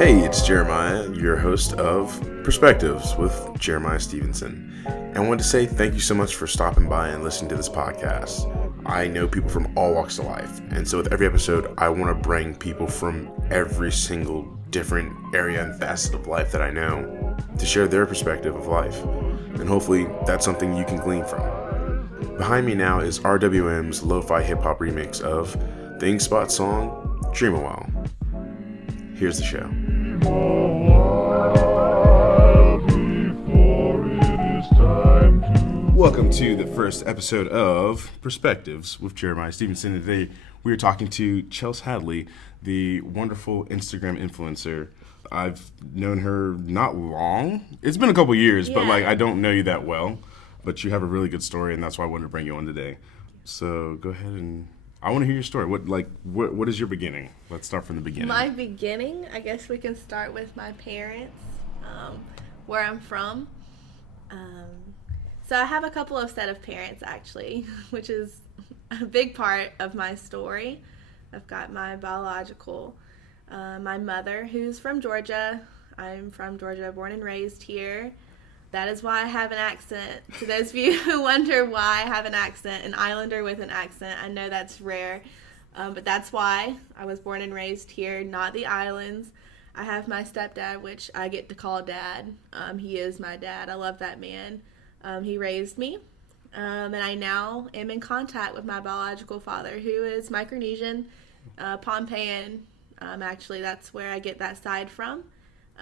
Hey, it's Jeremiah, your host of Perspectives with Jeremiah Stephenson. And I wanted to say thank you so much for stopping by and listening to this podcast. I know people from all walks of life, and so with every episode, I want to bring people from every single different area and facet of life that I know to share their perspective of life. And hopefully that's something you can glean from. Behind me now is RWM's lo-fi hip-hop remix of the Ink Spot song, Dream a While. Here's the show. Welcome to the first episode of Perspectives with Jeremiah Stephenson. Today we are talking to Chelsea Hadley, the wonderful Instagram influencer. I've known her not long. It's been a couple years, but I don't know you that well. But you have a really good story, and that's why I wanted to bring you on today. So go ahead and I want to hear your story. What is your beginning? Let's start from the beginning. My beginning, I guess we can start with my parents, where I'm from. So I have a couple of set of parents, actually, which is a big part of my story. I've got my biological, my mother, who's from Georgia. I'm from Georgia, born and raised here. That is why I have an accent. To those of you who wonder why I have an accent, an islander with an accent, I know that's rare, but that's why I was born and raised here, not the islands. I have my stepdad, which I get to call dad. He is my dad. I love that man. He raised me, and I now am in contact with my biological father, who is Micronesian, Pohnpeian. Actually, that's where I get that side from.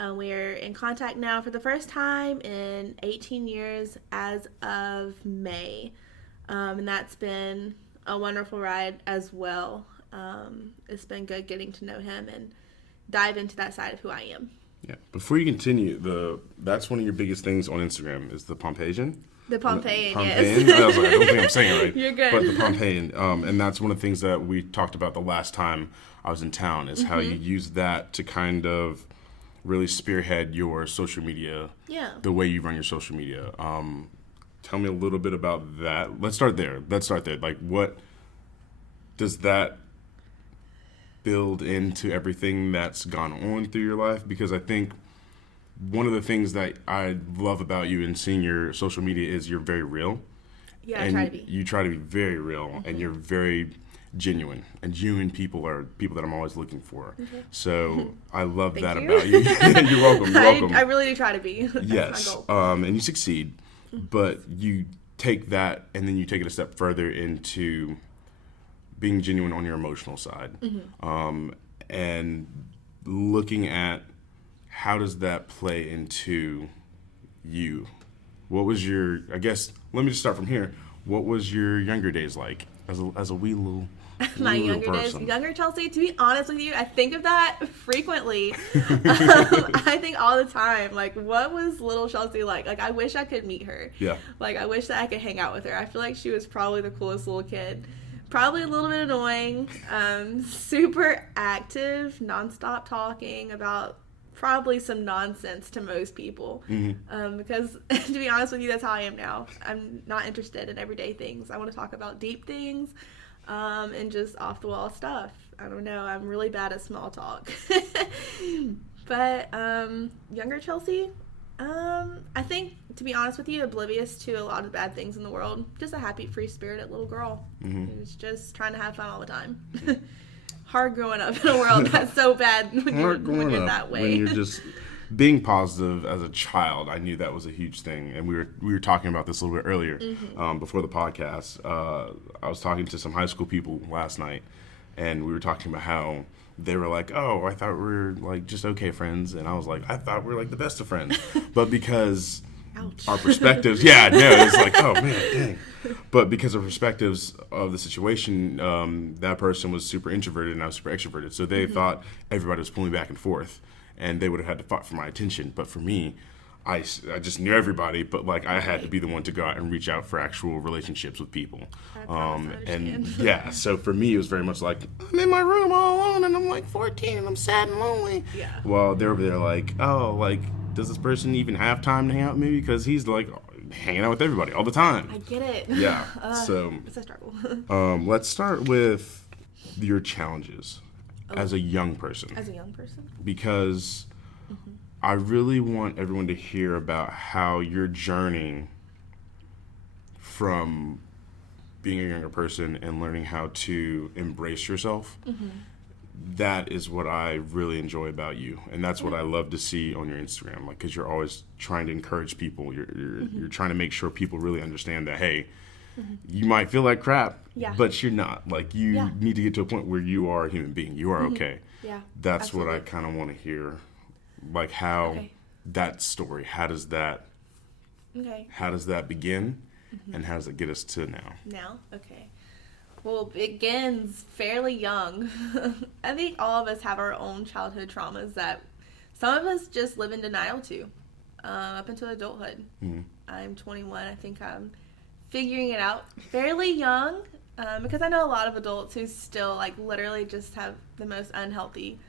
We're in contact now for the first time in 18 years as of May. And that's been a wonderful ride as well. It's been good getting to know him and dive into that side of who I am. Yeah. Before you continue, that's one of your biggest things on Instagram is the Pohnpeian. The Pohnpeian, yes. I was like, I don't think I'm saying it right. You're good. But the Pohnpeian. And that's one of the things that we talked about the last time I was in town is how you use that to kind of really spearhead your social media, the way you run your social media. Tell me a little bit about that. Let's start there. Like, what does that build into everything that's gone on through your life? Because I think one of the things that I love about you and seeing your social media is you're very real. Yeah, and I try to be. You try to be very real, and you're very genuine, and genuine people are people that I'm always looking for. Okay. So I love that about you. You're welcome. I really do try to be. That's yes, my goal. And you succeed, but you take that and then you take it a step further into being genuine on your emotional side, and looking at how does that play into you. What was your? I guess let me just start from here. What was your younger days like as a wee little? My younger days, younger Chelsea, to be honest with you, I think of that frequently. I think all the time, like, what was little Chelsea like? Like, I wish I could meet her. Yeah. Like, I wish that I could hang out with her. I feel like she was probably the coolest little kid. Probably a little bit annoying, super active, nonstop talking about probably some nonsense to most people. Because, to be honest with you, that's how I am now. I'm not interested in everyday things. I want to talk about deep things. And just off-the-wall stuff. I don't know. I'm really bad at small talk. But younger Chelsea, I think, to be honest with you, oblivious to a lot of bad things in the world. Just a happy, free-spirited little girl who's just trying to have fun all the time. Hard growing up in a world that's so bad when you're that way. When you're just being positive as a child, I knew that was a huge thing, and we were talking about this a little bit earlier before the podcast. I was talking to some high school people last night, and we were talking about how they were like, "Oh, I thought we were like just okay friends," and I was like, "I thought we were like the best of friends," but because our perspectives, it's like, oh man, dang. But because of perspectives of the situation, that person was super introverted and I was super extroverted, so they thought everybody was pulling back and forth. And they would have had to fight for my attention. But for me, I just knew everybody, but like I had to be the one to go out and reach out for actual relationships with people. So for me, it was very much like, I'm in my room all alone and I'm like 14 and I'm sad and lonely. Yeah. Well, they're over there like, oh, like, does this person even have time to hang out with me? Because he's like hanging out with everybody all the time. I get it. Yeah. So it's a struggle. Let's start with your challenges. as a young person. As a young person? Because I really want everyone to hear about how you're journeying from being a younger person and learning how to embrace yourself. That is what I really enjoy about you, and that's what I love to see on your Instagram. Like, because you're always trying to encourage people. You're trying to make sure people really understand that, hey, you might feel like crap, but you're not. Like, you need to get to a point where you are a human being. You are okay. Yeah, that's absolutely. what I kind of want to hear. Like, how that story, how does that begin, and how does it get us to now? Now? Okay. Well, it begins fairly young. I think all of us have our own childhood traumas that some of us just live in denial to, up until adulthood. I'm 21. I think I'm figuring it out fairly young, because I know a lot of adults who still, like, literally just have the most unhealthy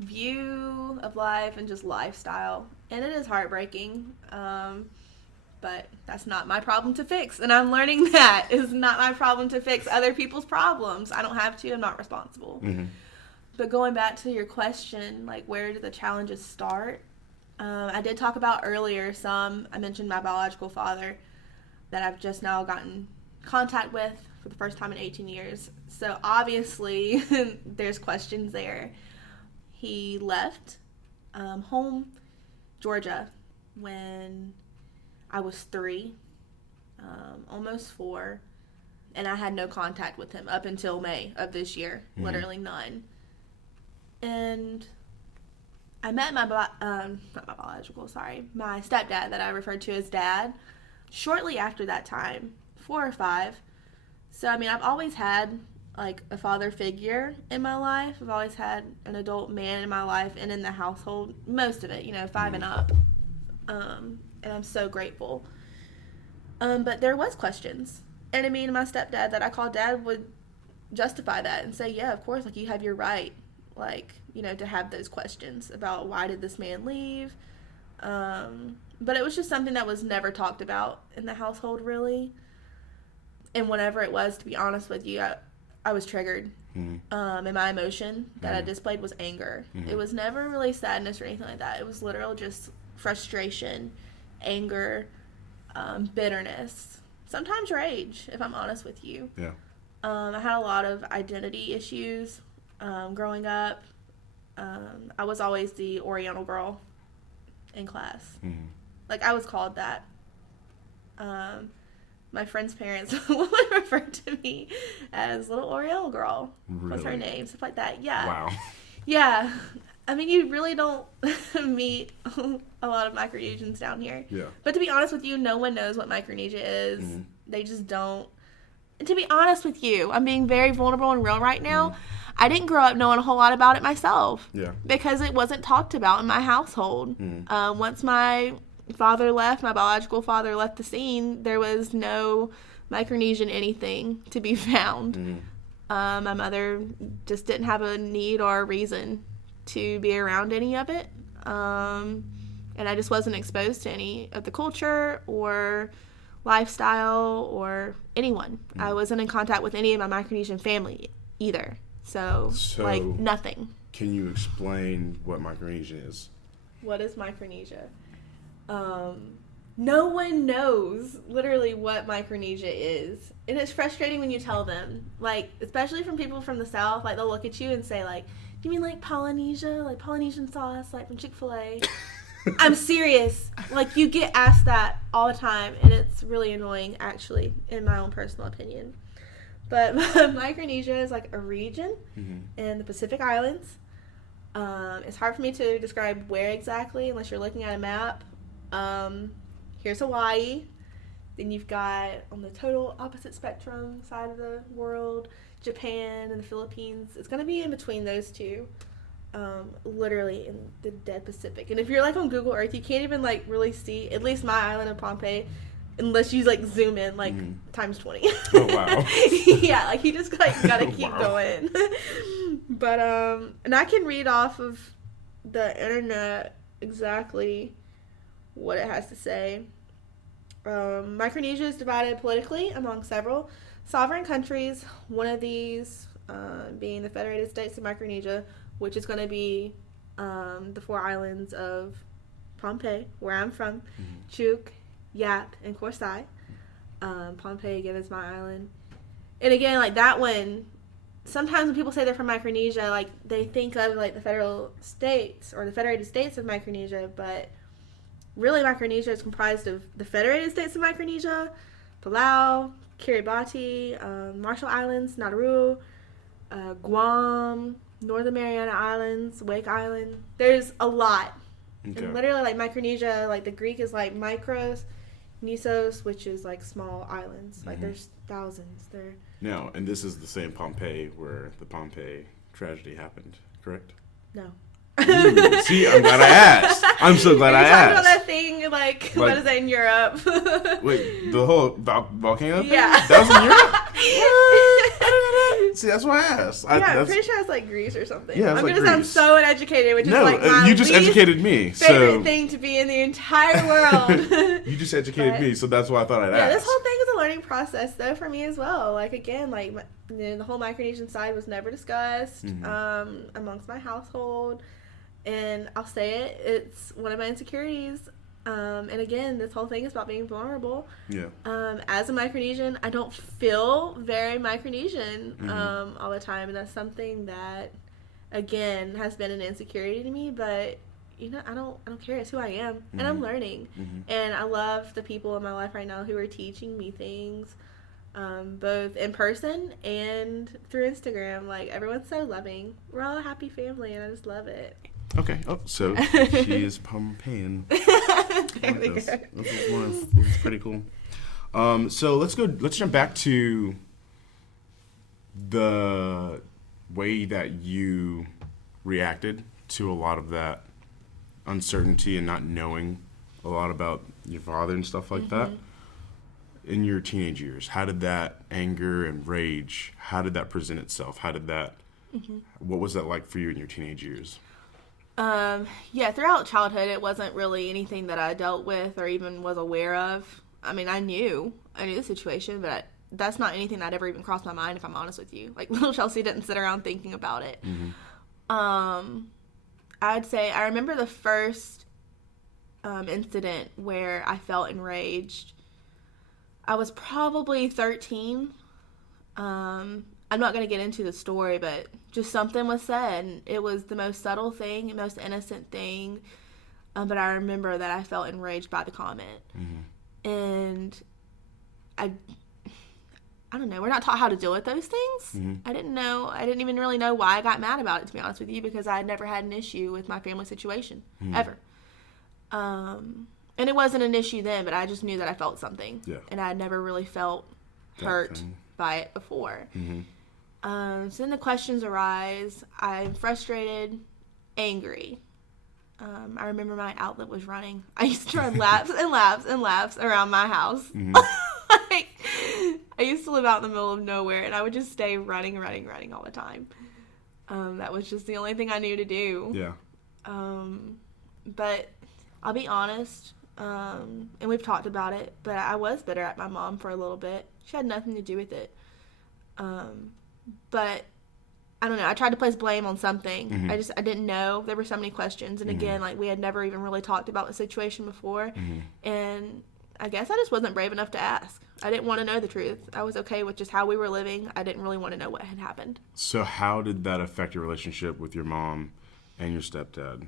view of life and just lifestyle. And it is heartbreaking. But that's not my problem to fix. And I'm learning that it's not my problem to fix other people's problems. I don't have to. I'm not responsible. But going back to your question, like, where do the challenges start? I did talk about earlier I mentioned my biological father that I've just now gotten contact with for the first time in 18 years. So obviously there's questions there. He left home, Georgia, when I was 3, almost 4, and I had no contact with him up until May of this year, literally none. And I met my stepdad that I referred to as dad shortly after that time, 4 or 5. So, I mean, I've always had, like, a father figure in my life. I've always had an adult man in my life and in the household, most of it, 5 and up. And I'm so grateful. But there was questions. And I mean, my stepdad that I called dad would justify that and say, yeah, of course, like, you have your right, like, to have those questions about why did this man leave. But it was just something that was never talked about in the household, really. And whenever it was, to be honest with you, I was triggered. And my emotion that I displayed was anger. It was never really sadness or anything like that. It was literal just frustration, anger, bitterness, sometimes rage, if I'm honest with you. Yeah. I had a lot of identity issues growing up. I was always the Oriental girl in class. Like, I was called that. My friend's parents would refer to me as little Oriental girl. Really? What's her name? Stuff like that. Yeah. Wow. Yeah. I mean, you really don't meet a lot of Micronesians down here. Yeah. But to be honest with you, no one knows what Micronesia is. They just don't. And to be honest with you, I'm being very vulnerable and real right now. I didn't grow up knowing a whole lot about it myself. Yeah. Because it wasn't talked about in my household. Once my father left, my biological father left the scene, there was no Micronesian anything to be found. My mother just didn't have a need or a reason to be around any of it. And I just wasn't exposed to any of the culture or lifestyle or anyone. I wasn't in contact with any of my Micronesian family either. So like, nothing. Can you explain what Micronesia is? What is Micronesia? No one knows literally what Micronesia is. And it's frustrating when you tell them. Like, especially from people from the South, like, they'll look at you and say, like, you mean like Polynesia? Like Polynesian sauce, like from Chick-fil-A? I'm serious. Like, you get asked that all the time, and it's really annoying, actually, in my own personal opinion. But Micronesia is like a region in the Pacific Islands. It's hard for me to describe where exactly unless you're looking at a map. Here's Hawaii. Then you've got, on the total opposite spectrum side of the world, Japan and the Philippines. It's going to be in between those two. Literally in the dead Pacific. And if you're like on Google Earth, you can't even like really see, at least my island of Pohnpei, unless you like zoom in like times 20. Oh wow. Yeah, like you just like gotta keep going. But and I can read off of the internet exactly what it has to say. Micronesia is divided politically among several sovereign countries. One of these being the Federated States of Micronesia, which is going to be the 4 islands of Pohnpei, where I'm from, Chuuk, Yap, and Korsai. Pohnpei, again, is my island. And again, like that one, sometimes when people say they're from Micronesia, like they think of like the federal states or the Federated States of Micronesia, but really Micronesia is comprised of the Federated States of Micronesia, Palau, Kiribati, Marshall Islands, Nauru, Guam, Northern Mariana Islands, Wake Island. There's a lot. Okay. And literally, like Micronesia, like the Greek is like Micros, Nisos, which is like small islands. Like there's thousands there. Now, and this is the same Pompeii where the Pompeii tragedy happened, correct? No. See, I'm glad I asked. I'm so glad I asked. About that thing, like what is that in Europe? Wait, the whole volcano thing? Yeah. That was in Europe? See, that's why I asked. I'm pretty sure it's like Greece or something. Yeah, I'm like gonna sound so uneducated, which is like my you just educated me. Favorite thing to be in the entire world. You just educated me, so that's why I thought I'd ask. Yeah, this whole thing is a learning process, though, for me as well. Like again, like the whole Micronesian side was never discussed amongst my household, and I'll say it, it's one of my insecurities. And again, this whole thing is about being vulnerable. Yeah. As a Micronesian, I don't feel very Micronesian all the time, and that's something that, again, has been an insecurity to me. But you know, I don't care. It's who I am, and I'm learning. And I love the people in my life right now who are teaching me things, both in person and through Instagram. Like everyone's so loving. We're all a happy family, and I just love it. Okay. Oh, so she is Pompeian. There we go. This is pretty cool. So let's jump back to the way that you reacted to a lot of that uncertainty and not knowing a lot about your father and stuff like that in your teenage years. How did that anger and rage, how did that present itself? How did that, what was that like for you in your teenage years? Throughout childhood, it wasn't really anything that I dealt with or even was aware of. I mean, I knew the situation, but that's not anything that ever even crossed my mind, if I'm honest with you. Like, little Chelsea didn't sit around thinking about it. I'd say I remember the first incident where I felt enraged. I was probably 13. I'm not going to get into the story, but just something was said. And it was the most subtle thing, the most innocent thing. But I remember that I felt enraged by the comment. And I don't know. We're not taught how to deal with those things. I didn't even really know why I got mad about it, to be honest with you, because I had never had an issue with my family situation, ever. And it wasn't an issue then, but I just knew that I felt something. Yeah. And I had never really felt hurt by it before. So then the questions arise. I'm frustrated, angry. I remember my outlet was running. I used to run laps and laps and laps around my house. Like, I used to live out in the middle of nowhere, and I would just stay running all the time. That was just the only thing I knew to do. Yeah. But I'll be honest, and we've talked about it, but I was bitter at my mom for a little bit. She had nothing to do with it. But I don't know. I tried to place blame on something. I didn't know. There were so many questions. And again, like, we had never even really talked about the situation before. And I guess I just wasn't brave enough to ask. I didn't want to know the truth. I was okay with just how we were living. I didn't really want to know what had happened. So how did that affect your relationship with your mom and your stepdad?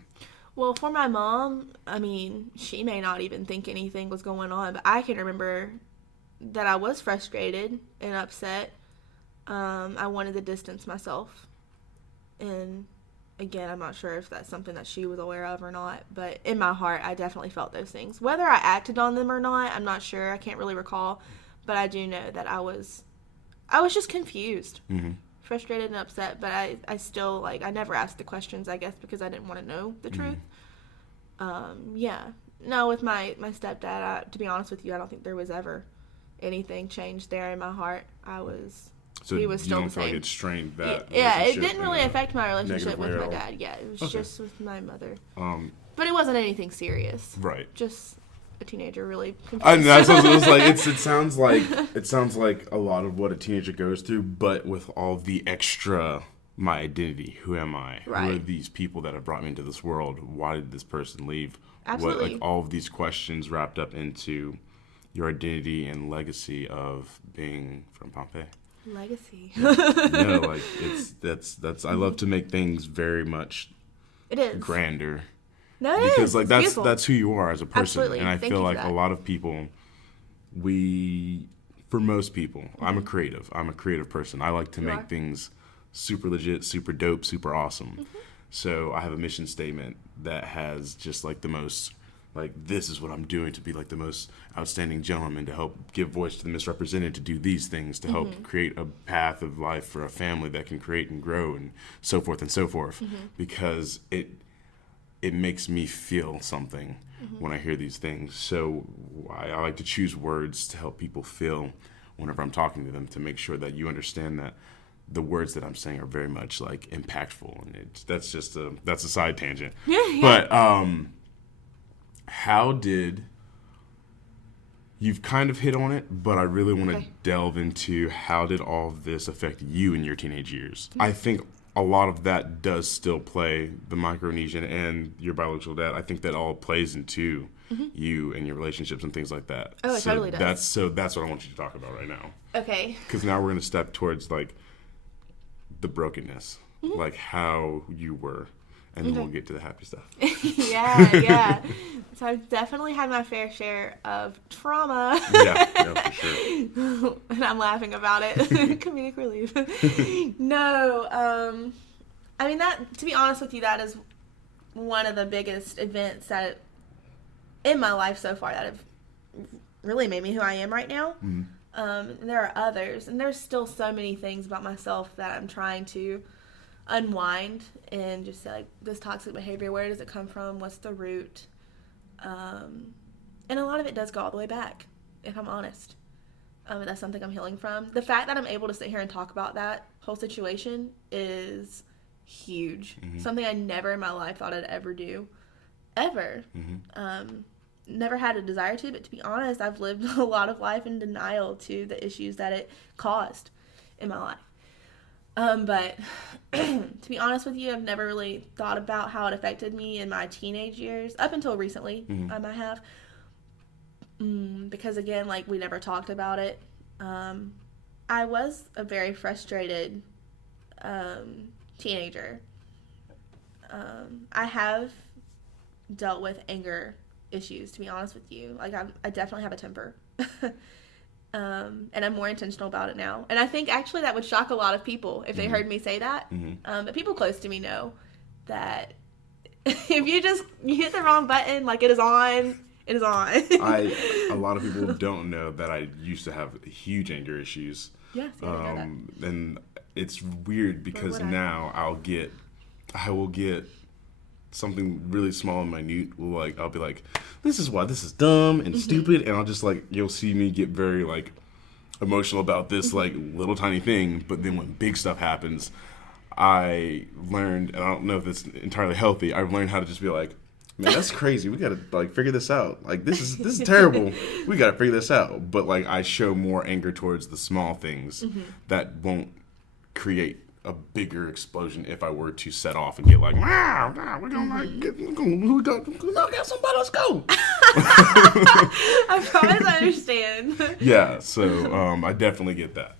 Well, for my mom, I mean, she may not even think anything was going on, but I can remember that I was frustrated and upset. I wanted to distance myself. And again, I'm not sure if that's something that she was aware of or not, but in my heart, I definitely felt those things. Whether I acted on them or not, I'm not sure. I can't really recall, but I do know that I was just confused, frustrated and upset, but I still, like, I never asked the questions, I guess, because I didn't want to know the truth. No, with my stepdad, to be honest with you, I don't think there was ever anything changed there in my heart. He was still the same. So you don't feel like it strained that relationship? It didn't really affect my relationship with my dad. Yeah, it was just with my mother. But it wasn't anything serious. Right. Just a teenager really confused. I know, that's what it was like. It sounds like a lot of what a teenager goes through, but with all the extra, my identity, who am I? Right. Who are these people that have brought me into this world? Why did this person leave? Absolutely. Like all of these questions wrapped up into your identity and legacy of being from Pompeii. Legacy. No, like that's I love to make things very much It is grander. No, it because is. like It's that's beautiful. that's who you are as a person. Absolutely. And I Thank feel you for like that. a lot of people, for most people, I'm a creative person. I like to make things super legit, super dope, super awesome. So I have a mission statement that has just like the most, like, this is what I'm doing to be like the most outstanding gentleman, to help give voice to the misrepresented, to do these things, to help create a path of life for a family that can create and grow and so forth and so forth. Because it makes me feel something when I hear these things. So I like to choose words to help people feel whenever I'm talking to them, to make sure that you understand that the words that I'm saying are very much like impactful. And that's a side tangent. Yeah. But how did, you've kind of hit on it, but I really want to delve into how did all of this affect you in your teenage years? I think a lot of that does still play, the Micronesian and your biological dad. I think that all plays into you and your relationships and things like that. Oh, it totally does. That's what I want you to talk about right now. Okay. Because now we're going to step towards like the brokenness, like how you were, and then we'll get to the happy stuff. Yeah. So I've definitely had my fair share of trauma. Yeah, for sure. And I'm laughing about it. Comedic relief. No, I mean, that, to be honest with you, that is one of the biggest events that in my life so far that have really made me who I am right now. There are others, and there's still so many things about myself that I'm trying to unwind and just say, like, this toxic behavior, where does it come from? What's the root? And a lot of it does go all the way back, if I'm honest. That's something I'm healing from. The fact that I'm able to sit here and talk about that whole situation is huge. Something I never in my life thought I'd ever do. Ever. Never had a desire to, but to be honest, I've lived a lot of life in denial to the issues that it caused in my life. But to be honest with you, I've never really thought about how it affected me in my teenage years, up until recently. I might have. Because again, like, we never talked about it. I was a very frustrated teenager. I have dealt with anger issues, to be honest with you. Like, I definitely have a temper. And I'm more intentional about it now. And I think actually that would shock a lot of people if they heard me say that. But people close to me know that if you hit the wrong button, like, it is on. It is on. A lot of people don't know that I used to have huge anger issues. Yeah, see, I didn't know that. And it's weird because now I will get something really small and minute. Like, I'll be like, this is why this is dumb and stupid, and I'll just, like, you'll see me get very, like, emotional about this, like, little tiny thing. But then when big stuff happens, I learned, and I don't know if it's entirely healthy, I've learned how to just be like, man, that's crazy. We gotta, like, figure this out. Like, this is terrible. We gotta figure this out. But, like, I show more anger towards the small things that won't create a bigger explosion if I were to set off and get like, we're gonna knock out somebody, let's go. I promise I understand. Yeah, so I definitely get that.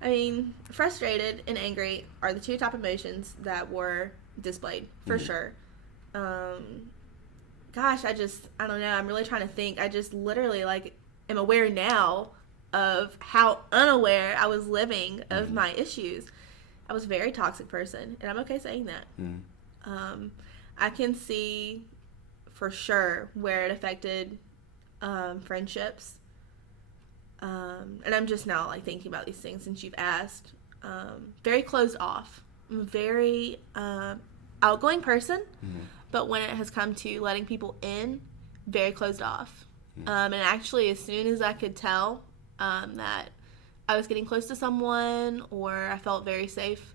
I mean, frustrated and angry are the two top emotions that were displayed, for sure. Gosh, I don't know, I'm really trying to think. I just literally, like, am aware now of how unaware I was living of my issues. I was a very toxic person, and I'm okay saying that. I can see for sure where it affected friendships. And I'm just now, like, thinking about these things since you've asked. Very closed off. I'm a very outgoing person, but when it has come to letting people in, very closed off. And actually, as soon as I could tell that I was getting close to someone or I felt very safe,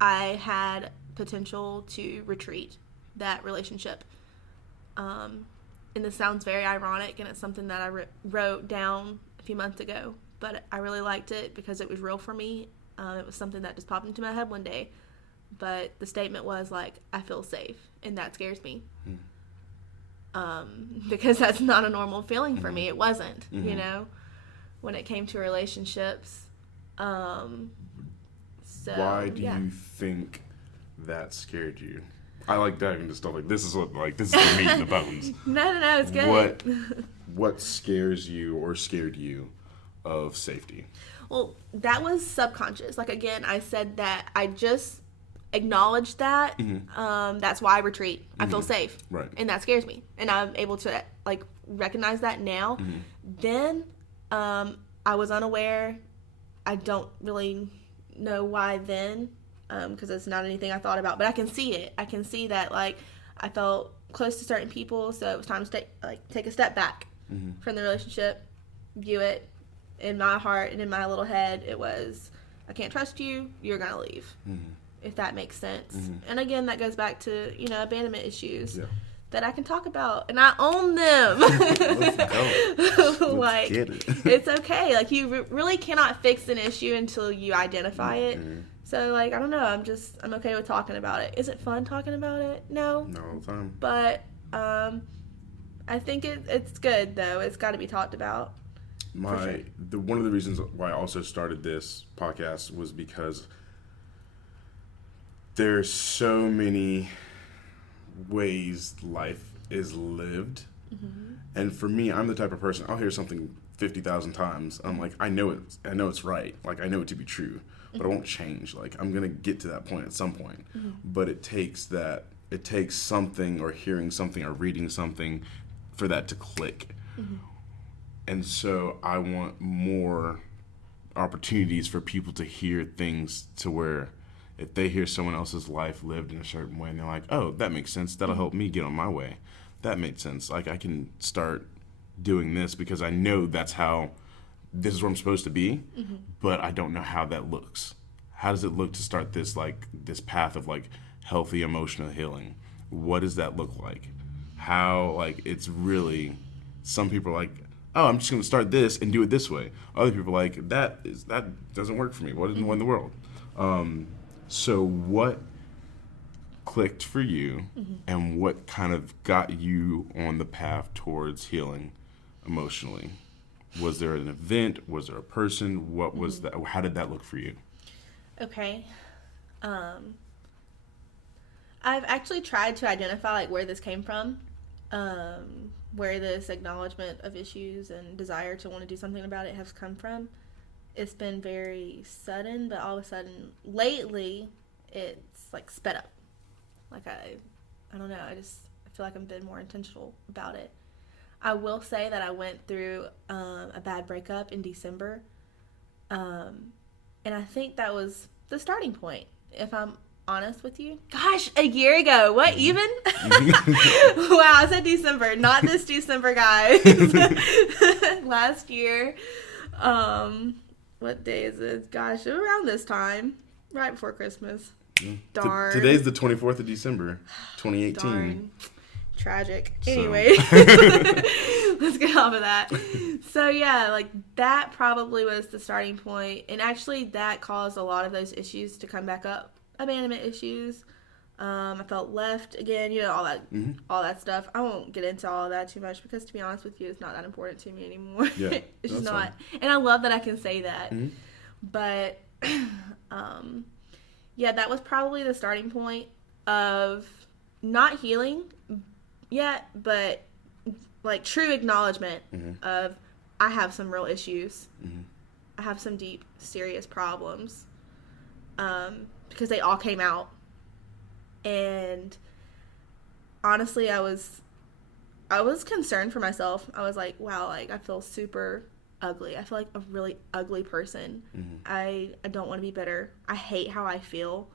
I had potential to retreat that relationship. and this sounds very ironic, and it's something that I wrote down a few months ago, but I really liked it because it was real for me. It was something that just popped into my head one day, but the statement was like, I feel safe, and that scares me. Because that's not a normal feeling for me. It wasn't, you know, when it came to relationships. So why do you think that scared you? I like diving into stuff like this. Is the meat and the bones. No, it's good. What scares you or scared you of safety? Well, that was subconscious. Like, again, I said that I just acknowledged that. That's why I retreat. I feel safe. Right. And that scares me. And I'm able to, like, recognize that now. Then I was unaware. I don't really know why then, because it's not anything I thought about. But I can see it. I can see that, like, I felt close to certain people, so it was time to take a step back from the relationship, view it. In my heart and in my little head, it was, I can't trust you, you're going to leave. If that makes sense. And again, that goes back to, you know, abandonment issues that I can talk about, and I own them. Let's go. Like, get it. It's okay. Like, you really cannot fix an issue until you identify it. So, like, I don't know. I'm okay with talking about it. Is it fun talking about it? No. Not all the time. But I think it's good, though. It's got to be talked about. One of the reasons why I also started this podcast was because there's so many ways life is lived. And for me, I'm the type of person, I'll hear something 50,000 times. I'm like, I know it's right. Like, I know it to be true, but I won't change. Like, I'm going to get to that point at some point. But it takes something, or hearing something or reading something for that to click. And so I want more opportunities for people to hear things to where if they hear someone else's life lived in a certain way and they're like, oh, that makes sense. That'll help me get on my way. That made sense. Like, I can start doing this because I know this is where I'm supposed to be, but I don't know how that looks. How does it look to start this path of, like, healthy emotional healing? What does that look like? How, like, it's really, some people are like, oh, I'm just going to start this and do it this way. Other people are like, that doesn't work for me. What in the world? So what clicked for you, and what kind of got you on the path towards healing emotionally? Was there an event? Was there a person? What was that? How did that look for you? Okay. I've actually tried to identify, like, where this came from. Where this acknowledgement of issues and desire to want to do something about it has come from. It's been very sudden, but all of a sudden, lately, it's, like, sped up. Like, I don't know, I feel like I've been more intentional about it. I will say that I went through a bad breakup in December, and I think that was the starting point, if I'm honest with you. Gosh, a year ago. What, even? Wow, I said December. Not this December, guys. Last year. What day is it? Gosh, around this time. Right before Christmas. Darn. Today's the 24th of December, 2018. Darn. Tragic. So. Anyway. Let's get off of that. So, yeah, like, that probably was the starting point. And actually, that caused a lot of those issues to come back up. Abandonment issues. I felt left again, you know, all that stuff. I won't get into all of that too much because, to be honest with you, it's not that important to me anymore. Yeah, it's just not. And I love that I can say that. But, yeah, that was probably the starting point of not healing yet, but, like, true acknowledgement of I have some real issues. I have some deep, serious problems. Because they all came out. And honestly, I was concerned for myself. I was like, wow, like, I feel super ugly. I feel like a really ugly person. I don't want to be bitter. I hate how I feel.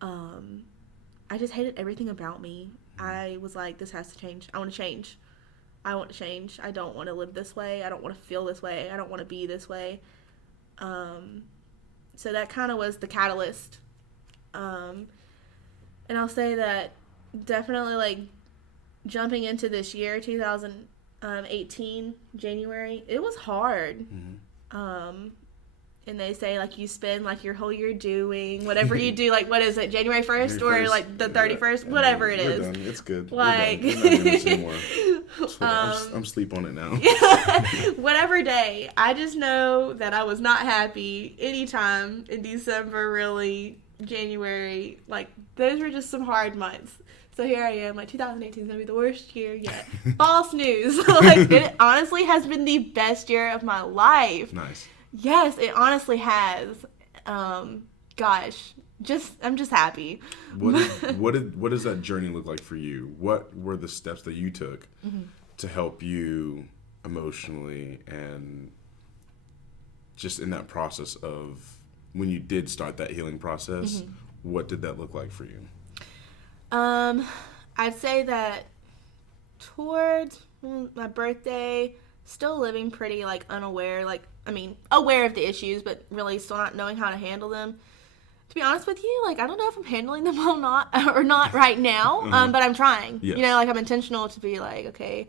I just hated everything about me. I was like, this has to change. I want to change. I want to change. I don't want to live this way. I don't want to feel this way. I don't want to be this way. So that kind of was the catalyst. And I'll say that definitely, like, jumping into this year, 2018, January, it was hard. And they say, like, you spend, like, your whole year doing whatever you do, like, what is it, January 1st or, like, the 31st? Whatever it is. We're done. It's good. Like, we're not doing this anymore. I'm sleep on it now. Whatever day. I just know that I was not happy anytime in December, really, January. Like, those were just some hard months. So here I am, like, 2018 is going to be the worst year yet. False news. Like, it honestly has been the best year of my life. Nice. Yes, it honestly has. Gosh, I'm just happy. What does that journey look like for you? What were the steps that you took to help you emotionally and just in that process of when you did start that healing process? What did that look like for you? I'd say that towards my birthday, still living pretty, like, unaware, like, I mean, aware of the issues, but really still not knowing how to handle them. To be honest with you, like, I don't know if I'm handling them or not right now, but I'm trying. Yes. You know, like, I'm intentional to be like, okay,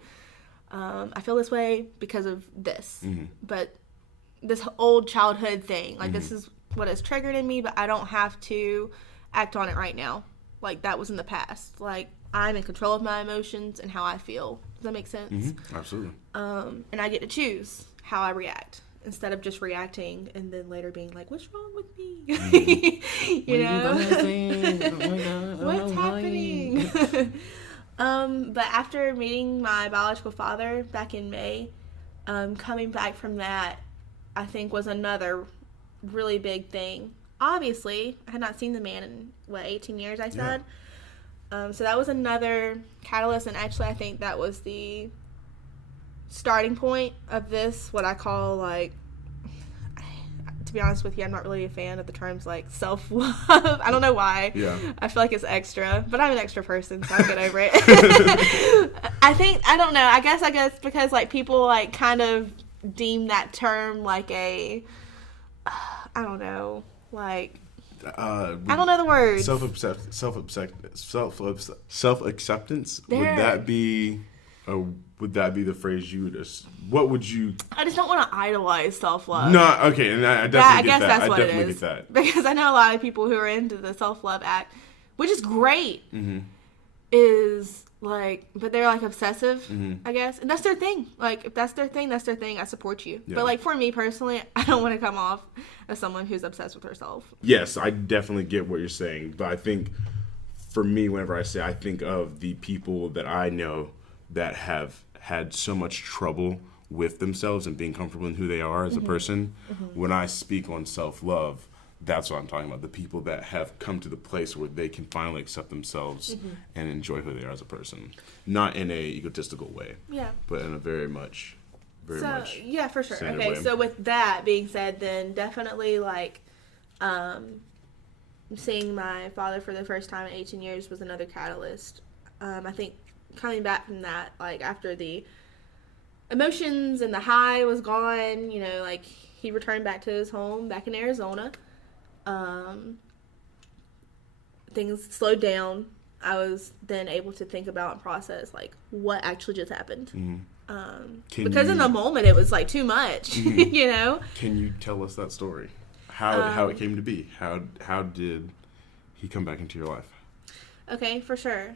I feel this way because of this. But this old childhood thing, like, this is what has triggered in me, but I don't have to act on it right now. Like, that was in the past. Like, I'm in control of my emotions and how I feel. Does that make sense? Absolutely. And I get to choose how I react instead of just reacting and then later being like, what's wrong with me? You know? What's happening? But after meeting my biological father back in May, coming back from that, I think was another really big thing. Obviously, I had not seen the man in, 18 years, I said? Yeah. So that was another catalyst, and actually I think that was the starting point of this, what I call, like, to be honest with you, I'm not really a fan of the terms, like, self-love. I don't know why. Yeah. I feel like it's extra, but I'm an extra person, so I'll get over it. I don't know, I guess because, like, people, like, kind of deem that term like a, I don't know, like, I don't know the word. Self-acceptance. Would that be the phrase you would? What would you? I just don't want to idolize self-love. No, okay, and I definitely get that. That's what it is. Get that. Because I know a lot of people who are into the self-love act, which is great, is like, but they're like obsessive, I guess, and that's their thing. Like, if that's their thing, that's their thing. I support you. Yeah. But like for me personally, I don't want to come off as someone who's obsessed with herself. Yes, I definitely get what you're saying, but I think for me, whenever I say, I think of the people that I know that have had so much trouble with themselves and being comfortable in who they are as a person. When I speak on self-love, that's what I'm talking about. The people that have come to the place where they can finally accept themselves and enjoy who they are as a person. Not in a egotistical way. Yeah. But in a very much. Yeah, for sure. Okay, way. So with that being said, then definitely like seeing my father for the first time in 18 years was another catalyst. I think coming back from that, like after the emotions and the high was gone, you know, like he returned back to his home back in Arizona. Things slowed down. I was then able to think about and process like what actually just happened. Because in the moment it was like too much, you know. Can you tell us that story? How it came to be? How did he come back into your life? Okay, for sure.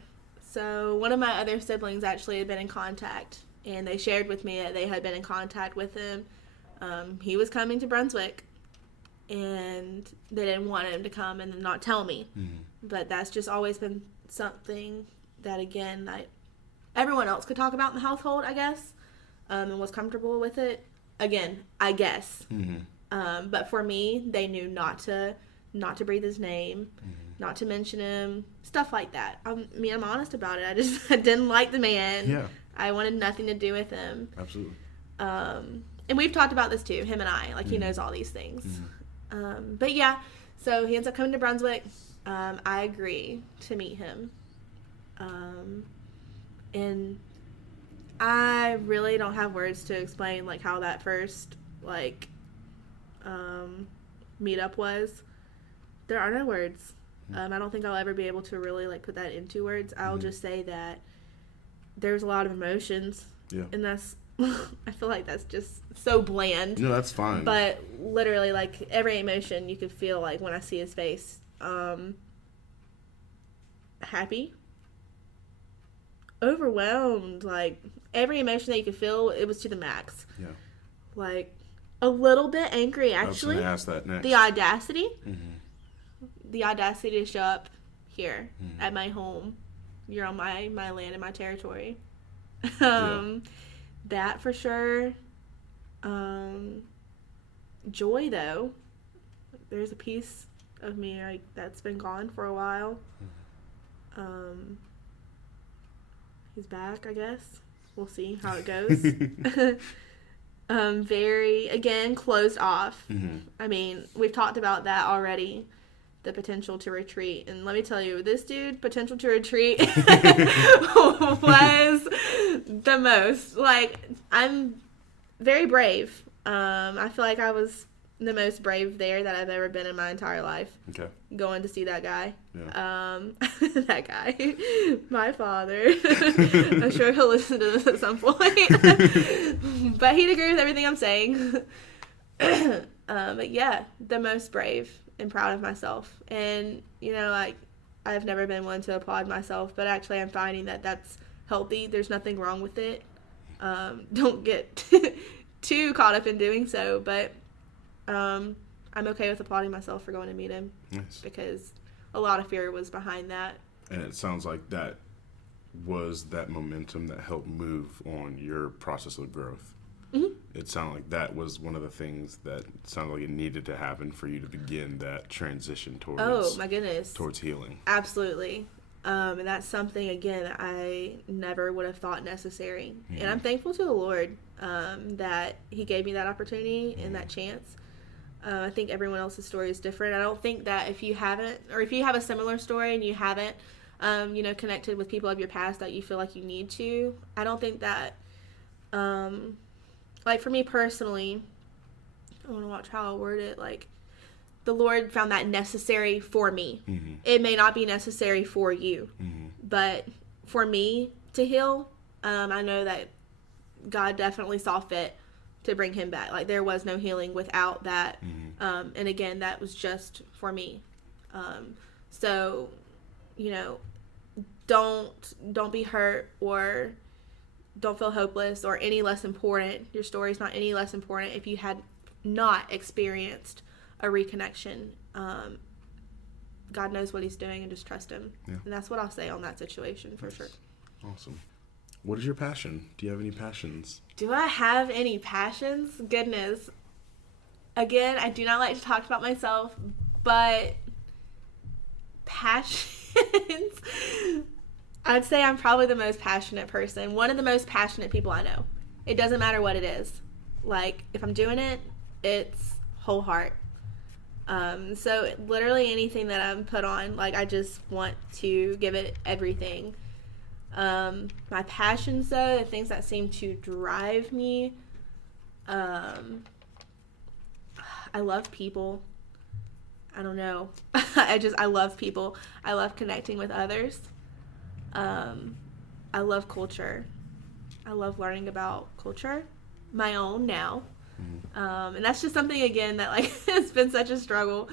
So one of my other siblings actually had been in contact, and they shared with me that they had been in contact with him. He was coming to Brunswick, and they didn't want him to come and not tell me. But that's just always been something that, again, everyone else could talk about in the household, I guess, and was comfortable with it. Again, I guess. But for me, they knew not to breathe his name, not to mention him, stuff like that. I'm honest about it. I didn't like the man. Yeah. I wanted nothing to do with him. Absolutely. And we've talked about this too, him and I. Like, he knows all these things. But yeah, so he ends up coming to Brunswick. I agree to meet him. And I really don't have words to explain, like, how that first, like, meetup was. There are no words. I don't think I'll ever be able to really, like, put that into words. I'll just say that there's a lot of emotions. Yeah. And that's, I feel like that's just so bland. No, that's fine. But literally, like, every emotion you could feel, like, when I see his face. Happy. Overwhelmed. Like, every emotion that you could feel, it was to the max. Yeah. Like, a little bit angry, actually. I was going to ask that next. The audacity. Mm-hmm. The audacity to show up here at my home. You're on my land and my territory. That for sure. Joy, though. There's a piece of me like that's been gone for a while. He's back, I guess. We'll see how it goes. Very, again, closed off. Mm-hmm. I mean, we've talked about that already. The potential to retreat. And let me tell you, this dude, potential to retreat, was the most. Like, I'm very brave. I feel like I was the most brave there that I've ever been in my entire life. Okay. Going to see that guy. Yeah. That guy. My father. I'm sure he'll listen to this at some point. But he'd agree with everything I'm saying. But yeah, the most brave and proud of myself. And, you know, like, I've never been one to applaud myself, but actually I'm finding that that's healthy. There's nothing wrong with it. Don't get too caught up in doing so, but I'm okay with applauding myself for going to meet him. Nice. Because a lot of fear was behind that. And it sounds like that was that momentum that helped move on your process of growth. Mm-hmm. It sounded like that was one of the things that sounded like it needed to happen for you to begin that transition towards. Oh my goodness. Towards healing. Absolutely. And that's something, again, I never would have thought necessary. Mm-hmm. And I'm thankful to the Lord that he gave me that opportunity and that chance. I think everyone else's story is different. I don't think that if you haven't, or if you have a similar story and you haven't, connected with people of your past that you feel like you need to, I don't think that, like for me personally, I want to watch how I word it, like, the Lord found that necessary for me. Mm-hmm. It may not be necessary for you, Mm-hmm. but for me to heal, I know that God definitely saw fit to bring him back. Like, there was no healing without that. Mm-hmm. And again, that was just for me. So, don't be hurt or don't feel hopeless or any less important. Your story's not any less important if you had not experienced a reconnection. God knows what he's doing, and just trust him. Yeah. And that's what I'll say on that situation for sure. Awesome. What is your passion? Do you have any passions? Do I have any passions? Goodness. Again, I do not like to talk about myself, but passions. I'd say I'm probably the most passionate person. One of the most passionate people I know. It doesn't matter what it is. Like, if I'm doing it, it's whole heart. So literally anything that I'm put on, like, I just want to give it everything. My passions, though, the things that seem to drive me, I love people. I don't know. I love people. I love connecting with others. I love culture. I love learning about culture, my own now. Mm-hmm. And that's just something, again, that, like, it's been such a struggle,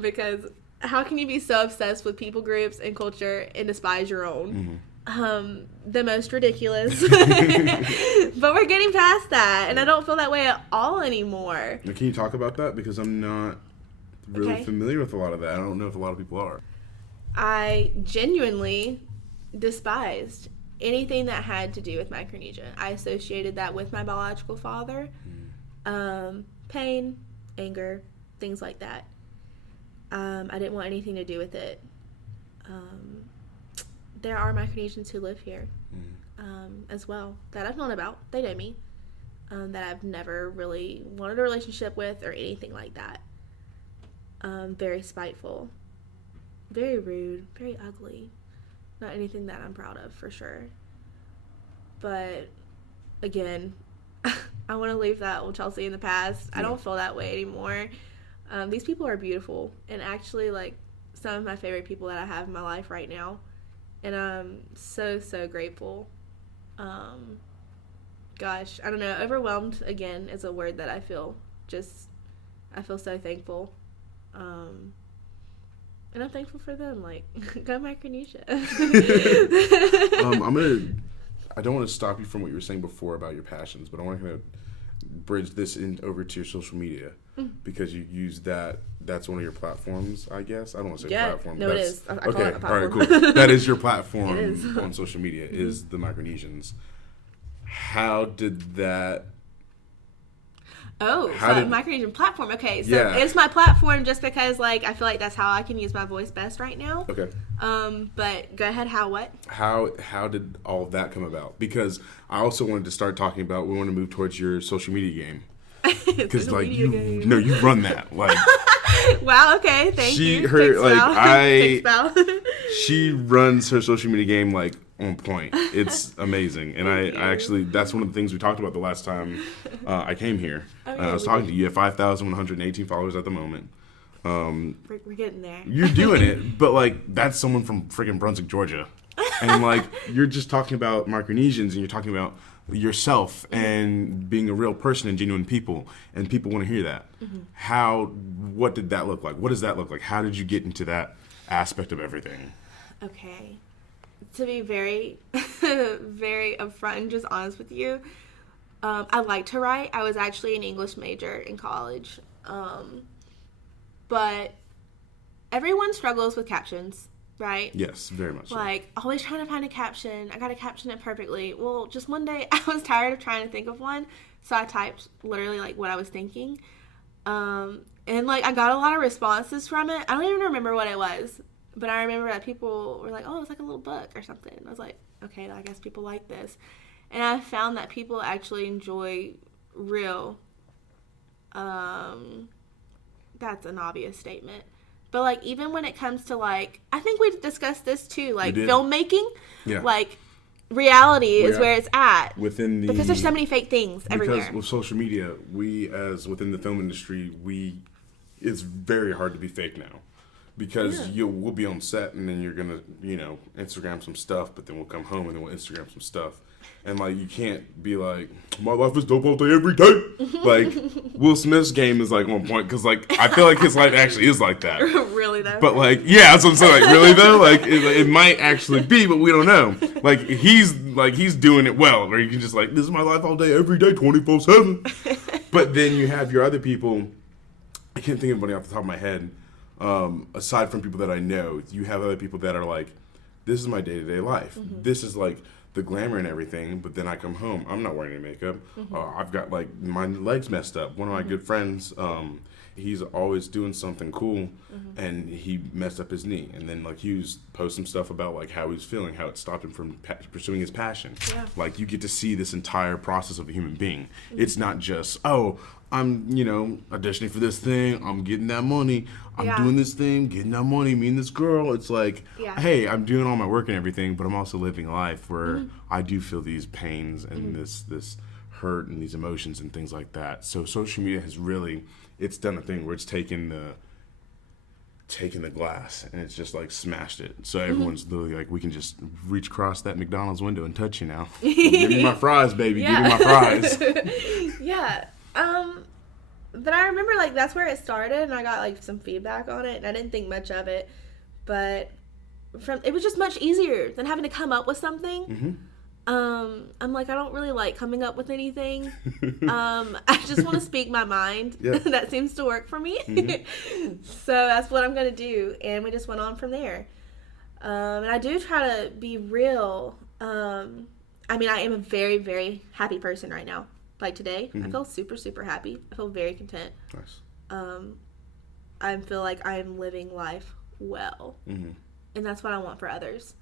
because how can you be so obsessed with people groups and culture and despise your own? Mm-hmm. The most ridiculous. But we're getting past that, and I don't feel that way at all anymore. Now, can you talk about that? Because I'm not really familiar with a lot of that. I don't know if a lot of people are. I genuinely despised anything that had to do with Micronesia. I associated that with my biological father. Pain, anger, things like that. I didn't want anything to do with it. There are Micronesians who live here as well that I've known about. They know me. That I've never really wanted a relationship with or anything like that. Very spiteful. Very rude. Very ugly. Not anything that I'm proud of, for sure. But, again, I want to leave that old Chelsea in the past. I don't feel that way anymore. These people are beautiful. And actually, like, some of my favorite people that I have in my life right now. And I'm so, so grateful Gosh, I don't know. Overwhelmed, again, is a word that I feel so thankful. And I'm thankful for them. Like, go Micronesia. I don't want to stop you from what you were saying before about your passions, but I want to kind of bridge this in over to your social media because you use that's one of your platforms, I guess. I don't want to say platform. No, it is. I call it a platform. All right, cool. That is your platform on social media, is the Micronesians. How did that... Micronesian platform. Okay, so it's my platform just because, like, I feel like that's how I can use my voice best right now. Okay. But go ahead. What? How did all of that come about? Because I also wanted to start talking about, we want to move towards your social media game. Because like you run that, like. Wow. Okay. Thank you. She runs her social media game like on point. It's amazing, and I actually, that's one of the things we talked about the last time I came here. I was talking to you. You have 5,118 followers at the moment. We're getting there. You're doing it, but like that's someone from freaking Brunswick, Georgia, and like you're just talking about Micronesians, and you're talking about yourself and being a real person and genuine people, and people want to hear that. What did that look like? What does that look like? How did you get into that aspect of everything? Okay, to be very very upfront and just honest with you, I like to write. I was actually an English major in college, but everyone struggles with captions, right? Yes, very much so. Like, always trying to find a caption. I got to caption it perfectly. Well, just one day I was tired of trying to think of one, so I typed literally like what I was thinking. And like I got a lot of responses from it. I don't even remember what it was, but I remember that people were like, "Oh, it's like a little book or something." And I was like, "Okay, I guess people like this." And I found that people actually enjoy real. That's an obvious statement. But, like, even when it comes to, like, I think we discussed this, too, like, filmmaking. Yeah. Like, reality is where it's at. Because there's so many fake things everywhere. Because with social media, we, as within the film industry, it's very hard to be fake now. Because we'll be on set, and then you're going to, Instagram some stuff, but then we'll come home, and then we'll Instagram some stuff. And, like, you can't be like, my life is dope all day, every day. Like, Will Smith's game is, like, on point. Because, like, I feel like his life actually is like that. Really, though? But, like, yeah, that's what I'm saying. Like, really, though? Like, it might actually be, but we don't know. Like, he's doing it well. Where you can just, like, this is my life all day, every day, 24/7. But then you have your other people. I can't think of anybody off the top of my head. Aside from people that I know, you have other people that are, like, this is my day-to-day life. This is, like, the glamour and everything, but then I come home, I'm not wearing any makeup. I've got like my legs messed up. One of my good friends, he's always doing something cool, and he messed up his knee. And then like he was posting stuff about like how he's feeling, how it stopped him from pursuing his passion. Yeah. Like you get to see this entire process of a human being. It's not just, oh, I'm, auditioning for this thing, I'm getting that money, I'm doing this thing, getting that money, me and this girl. It's like, hey, I'm doing all my work and everything, but I'm also living a life where I do feel these pains and this hurt and these emotions and things like that. So social media has really, it's done a thing where it's taken the glass and it's just like smashed it. So everyone's literally like, we can just reach across that McDonald's window and touch you now. Give me my fries, baby. Give me my fries. Yeah. But I remember, like, that's where it started, and I got, like, some feedback on it, and I didn't think much of it, but it was just much easier than having to come up with something. I'm like, I don't really like coming up with anything. I just want to speak my mind. Yeah. That seems to work for me. So that's what I'm going to do, and we just went on from there. And I do try to be real. I mean, I am a very, very happy person right now. Like today, I feel super, super happy. I feel very content. Nice. I feel like I am living life well. And that's what I want for others.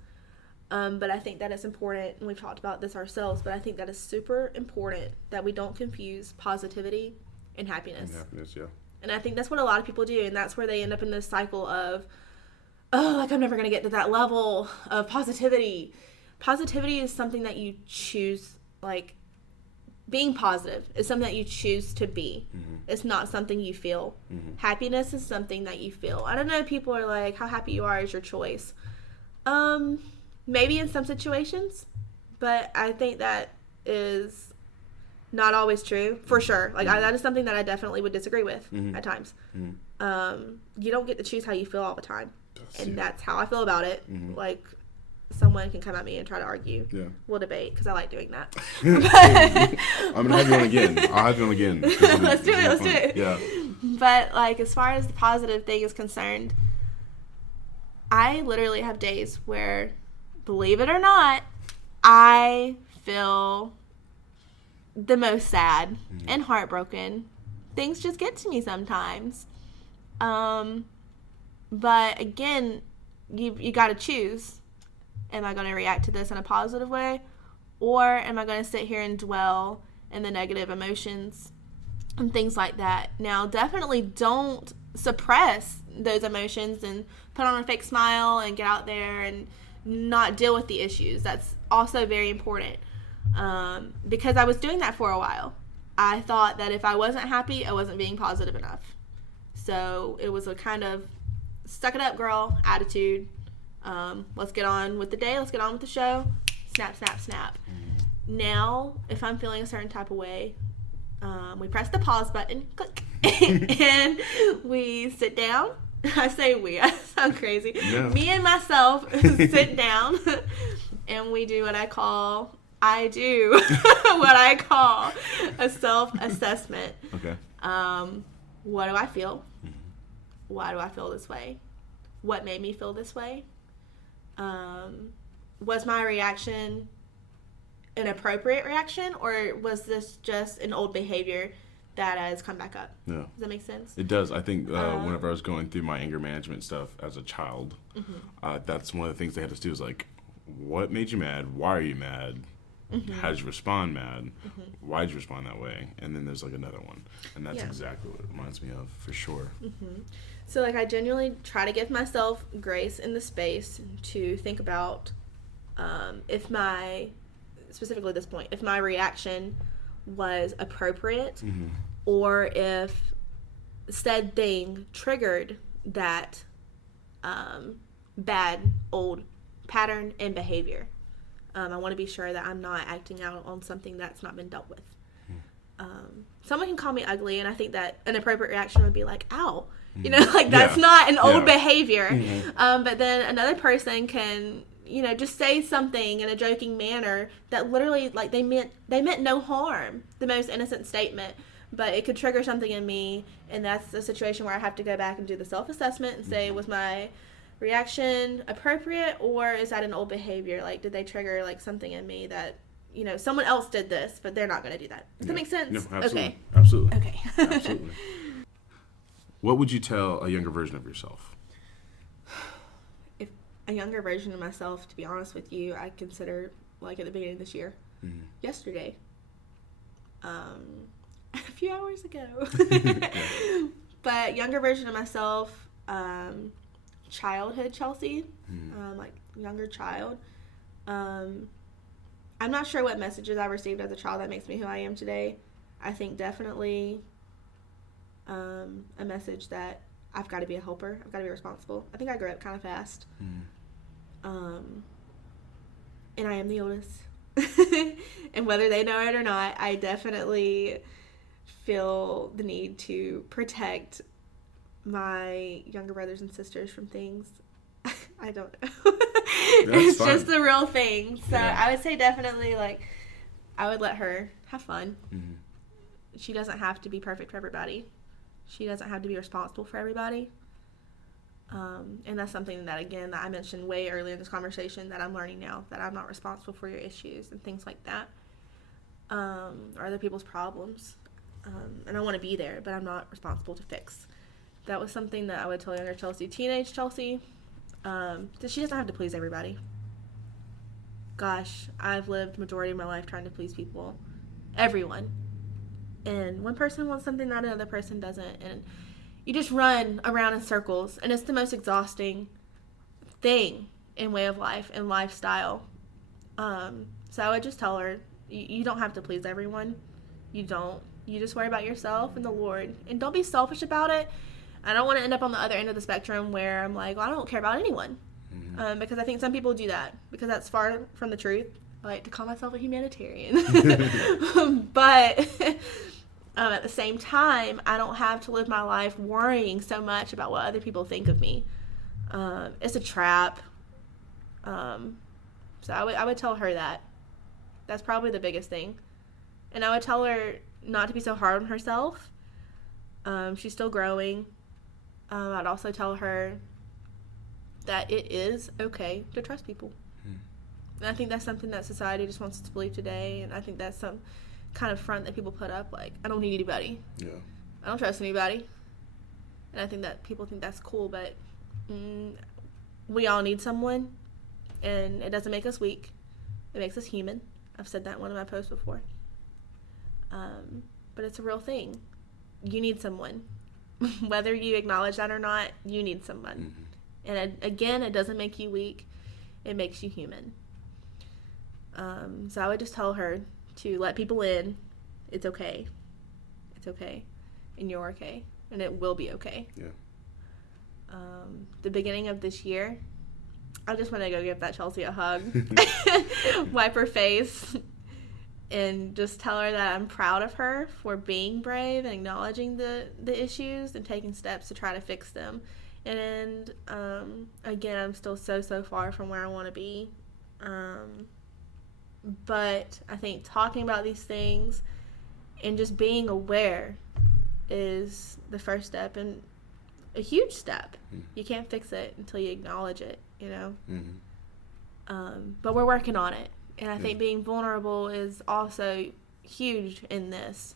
But I think that it's important, and we've talked about this ourselves, but I think that it's super important that we don't confuse positivity and happiness. And I think that's what a lot of people do, and that's where they end up in this cycle of, oh, like I'm never going to get to that level of positivity. Positivity is something that you choose, like, being positive is something that you choose to be. It's not something you feel. Happiness is something that you feel. I don't know, people are like, how happy you are is your choice. Maybe in some situations, but I think that is not always true, for sure. Like, that is something that I definitely would disagree with at times. You don't get to choose how you feel all the time. And that's how I feel about it. Like, someone can come at me and try to argue. Yeah. We'll debate, because I like doing that. I'm going to have you on again. I'll have you on again. Let's do it. Yeah. But, like, as far as the positive thing is concerned, I literally have days where, believe it or not, I feel the most sad and heartbroken. Things just get to me sometimes. But again, you got to choose. Am I going to react to this in a positive way? Or am I going to sit here and dwell in the negative emotions and things like that? Now, definitely don't suppress those emotions and put on a fake smile and get out there and not deal with the issues. That's also very important. Because I was doing that for a while. I thought that if I wasn't happy, I wasn't being positive enough. So it was a kind of suck it up, girl attitude. Let's get on with the day. Let's get on with the show. Snap, snap, snap. Now, if I'm feeling a certain type of way, we press the pause button, click, and we sit down. I say we. I sound crazy. Yeah. Me and myself sit down, and we do what I call a self-assessment. Okay. What do I feel? Why do I feel this way? What made me feel this way? Was my reaction an appropriate reaction, or was this just an old behavior that has come back up? Yeah. Does that make sense? It does. I think whenever I was going through my anger management stuff as a child, that's one of the things they had us do is like, what made you mad? Why are you mad? How did you respond mad? Why did you respond that way? And then there's like another one. And that's exactly what it reminds me of, for sure. So like I genuinely try to give myself grace in the space to think about specifically at this point, if my reaction was appropriate or if said thing triggered that bad old pattern and behavior. I want to be sure that I'm not acting out on something that's not been dealt with. Someone can call me ugly, and I think that an appropriate reaction would be like, ow. You know, like that's not an old behavior. But then another person can, you know, just say something in a joking manner that literally, like, they meant no harm. The most innocent statement. But it could trigger something in me, and that's a situation where I have to go back and do the self-assessment and say, was my reaction appropriate, or is that an old behavior? Like, did they trigger like something in me that, you know, someone else did this, but they're not going to do that? Does that make sense? No, absolutely. Okay. Absolutely. Okay. Absolutely. What would you tell a younger version of yourself? If a younger version of myself, to be honest with you, I consider like at the beginning of this year, yesterday, a few hours ago. But younger version of myself, childhood Chelsea, like younger child. I'm not sure what messages I received as a child that makes me who I am today. I think definitely a message that I've got to be a helper. I've got to be responsible. I think I grew up kind of fast. And I am the oldest. And whether they know it or not, I definitely feel the need to protect my younger brothers and sisters from things. I don't know. It's fine. Just the real thing. So I would say definitely, like, I would let her have fun. She doesn't have to be perfect for everybody. She doesn't have to be responsible for everybody. And that's something that, again, that I mentioned way earlier in this conversation that I'm learning now, that I'm not responsible for your issues and things like that, or other people's problems. And I want to be there, but I'm not responsible to fix. That was something that I would tell younger Chelsea. Teenage Chelsea, she doesn't have to please everybody. Gosh, I've lived majority of my life trying to please people. Everyone. And one person wants something that another person doesn't. And you just run around in circles. And it's the most exhausting thing in way of life and lifestyle. So I would just tell her, you don't have to please everyone. You don't. You just worry about yourself and the Lord. And don't be selfish about it. I don't want to end up on the other end of the spectrum where I'm like, well, I don't care about anyone. Because I think some people do that. Because that's far from the truth. I like to call myself a humanitarian. But at the same time, I don't have to live my life worrying so much about what other people think of me. It's a trap. So I would tell her that. That's probably the biggest thing. And I would tell her not to be so hard on herself. She's still growing. I'd also tell her that it is okay to trust people. And I think that's something that society just wants us to believe today. And I think that's some kind of front that people put up, like, I don't need anybody. Yeah. I don't trust anybody. And I think that people think that's cool, but we all need someone. And it doesn't make us weak. It makes us human. I've said that in one of my posts before. But it's a real thing. You need someone. Whether you acknowledge that or not, you need someone. And again, it doesn't make you weak. It makes you human. So I would just tell her to let people in. It's okay. It's okay. And you're okay. And it will be okay. Yeah. The beginning of this year, I just want to go give that Chelsea a hug. Wipe her face. And just tell her that I'm proud of her for being brave and acknowledging the issues and taking steps to try to fix them. And again, I'm still so far from where I want to be. But I think talking about these things and just being aware is the first step and a huge step. You can't fix it until you acknowledge it, you know? But we're working on it. And I think being vulnerable is also huge in this.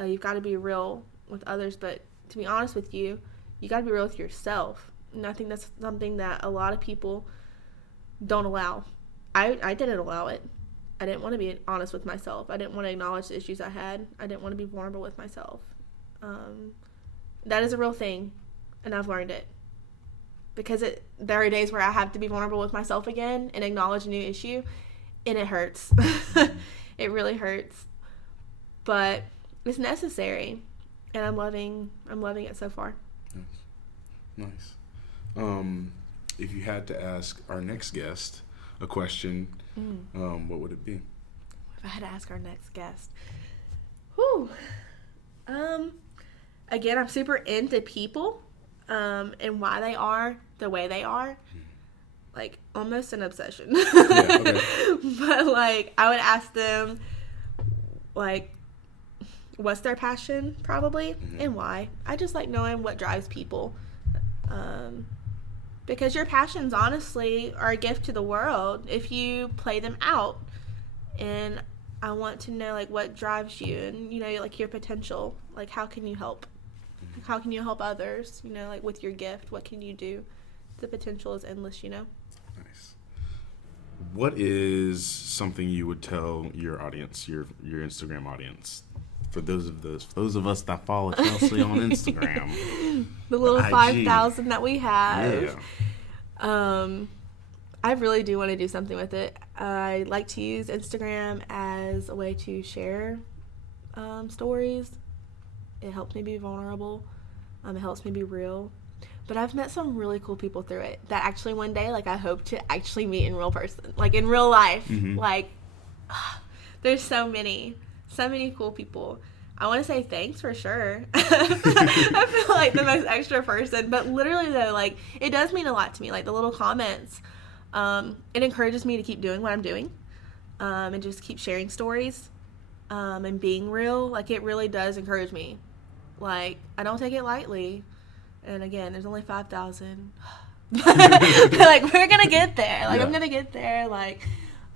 You've got to be real with others, but to be honest with you, you got to be real with yourself. And I think that's something that a lot of people don't allow. I didn't allow it. I didn't want to be honest with myself. I didn't want to acknowledge the issues I had. I didn't want to be vulnerable with myself. That is a real thing, and I've learned it. Because there are days where I have to be vulnerable with myself again and acknowledge a new issue, and it hurts. It really hurts. But it's necessary, and I'm loving it so far. Nice. If you had to ask our next guest a question, what would it be? If I had to ask our next guest, whew. Again, I'm super into people, and why they are the way they are. Like, almost an obsession. Yeah, okay. But, like, I would ask them, like, what's their passion, probably, and why. I just like knowing what drives people. Because your passions, honestly, are a gift to the world if you play them out. And I want to know, like, what drives you and, you know, like, your potential. Like, how can you help? How can you help others, you know, like, with your gift? What can you do? The potential is endless, you know? Nice. What is something you would tell your audience, your Instagram audience? For those of us that follow Chelsea on Instagram. The little 5,000 that we have. Yeah. I really do want to do something with it. I like to use Instagram as a way to share stories. It helps me be vulnerable. It helps me be real. But I've met some really cool people through it that actually one day, like, I hope to actually meet in real person, like, in real life. Like, there's so many cool people. I want to say thanks for sure. I feel like the most extra person, but literally though, like, it does mean a lot to me. Like, the little comments, it encourages me to keep doing what I'm doing, and just keep sharing stories, and being real. Like, it really does encourage me. Like, I don't take it lightly. And again, there's only 5,000. Like, we're gonna get there. Like, yeah. I'm gonna get there. Like,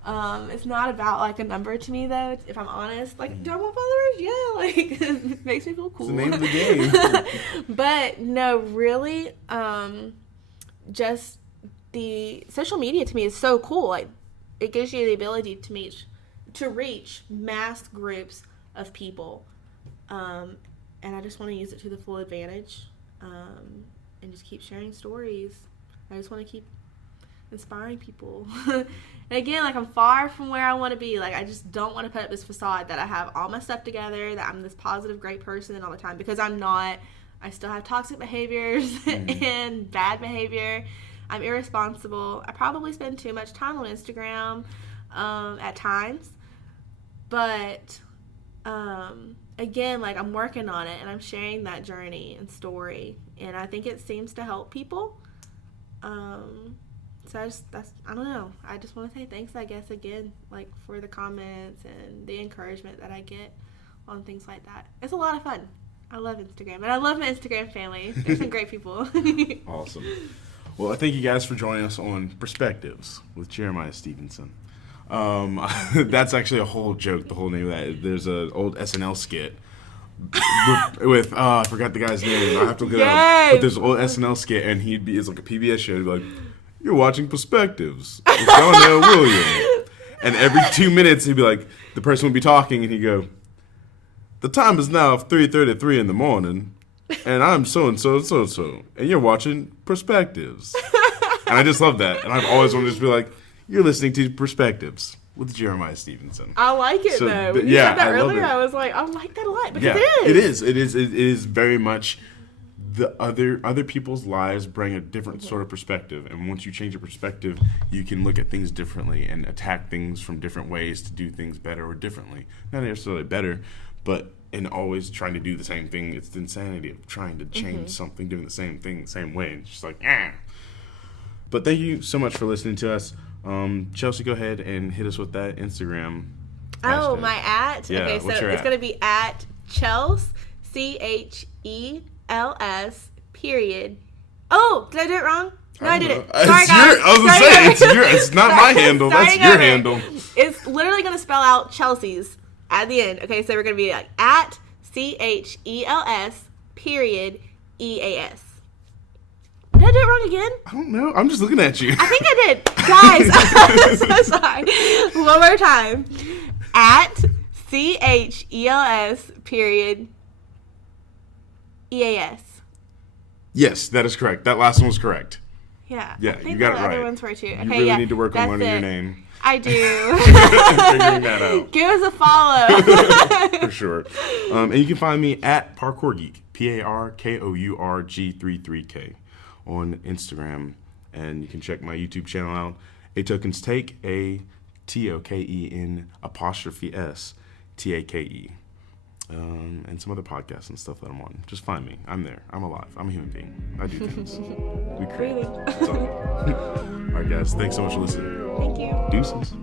it's not about, like, a number to me, though, if I'm honest. Like, do I want followers? Yeah, like, it makes me feel cool. It's the name of the game. But, no, really, just the social media to me is so cool. Like, it gives you the ability to reach mass groups of people. And I just want to use it to the full advantage, and just keep sharing stories. I just want to keep inspiring people. And again, like, I'm far from where I want to be. Like, I just don't want to put up this facade that I have all my stuff together, that I'm this positive, great person all the time, because I'm not. I still have toxic behaviors and bad behavior. I'm irresponsible. I probably spend too much time on Instagram. at times. But again, like, I'm working on it, and I'm sharing that journey and story, and I think it seems to help people. So I don't know. I just want to say thanks, I guess, again, like, for the comments and the encouragement that I get on things like that. It's a lot of fun. I love Instagram, and I love my Instagram family. There's some great people. Awesome. Well, I thank you guys for joining us on Perspectives with Jeremiah Stephenson. That's actually a whole joke, the whole name of that. There's an old SNL skit with I forgot the guy's name. I have to look it up. But there's an old SNL skit, and it's like a PBS show. He'd be like, "You're watching Perspectives with Donnell Williams." And every 2 minutes, he'd be like, the person would be talking, and he'd go, "The time is now 3:33 in the morning, and I'm so-and-so and so-and-so, and you're watching Perspectives." And I just love that. And I've always wanted to just be like, "You're listening to Perspectives with Jeremiah Stephenson." I like it, though. When you said that earlier, I was like, I like that a lot, because it is very much the other people's lives bring a different sort of perspective. And once you change your perspective, you can look at things differently and attack things from different ways to do things better or differently. Not necessarily better, but in always trying to do the same thing. It's the insanity of trying to change something, doing the same thing the same way. It's just like, But thank you so much for listening to us. Chelsea, go ahead and hit us with that Instagram hashtag. My @? Yeah, okay, so it's going to be @Chels, CHELS, period. Oh, did I do it wrong? No, I didn't. Sorry, guys. I was going to say, it's not my handle. That's your handle. It's literally going to spell out Chelsea's at the end. Okay, so we're going to be like @CHELS, period, EAS. Did I do it wrong again? I don't know. I'm just looking at you. I think I did. Guys, I'm so sorry. One more time. @CHELS, period, EAS. Yes, that is correct. That last one was correct. Yeah. Yeah, I think you got the it right. other ones were too. Okay, you really need to work on learning your name. I do. Figuring that out. Give us a follow. For sure. And you can find me @ParkourGeek, ParkourG33K on Instagram. And you can check my YouTube channel out. A Tokens Take, ATOKEN''S and some other podcasts and stuff that I'm on. Just find me. I'm there. I'm alive. I'm a human being. I do things. We create. That's all. All right, guys. Thanks so much for listening. Thank you. Deuces.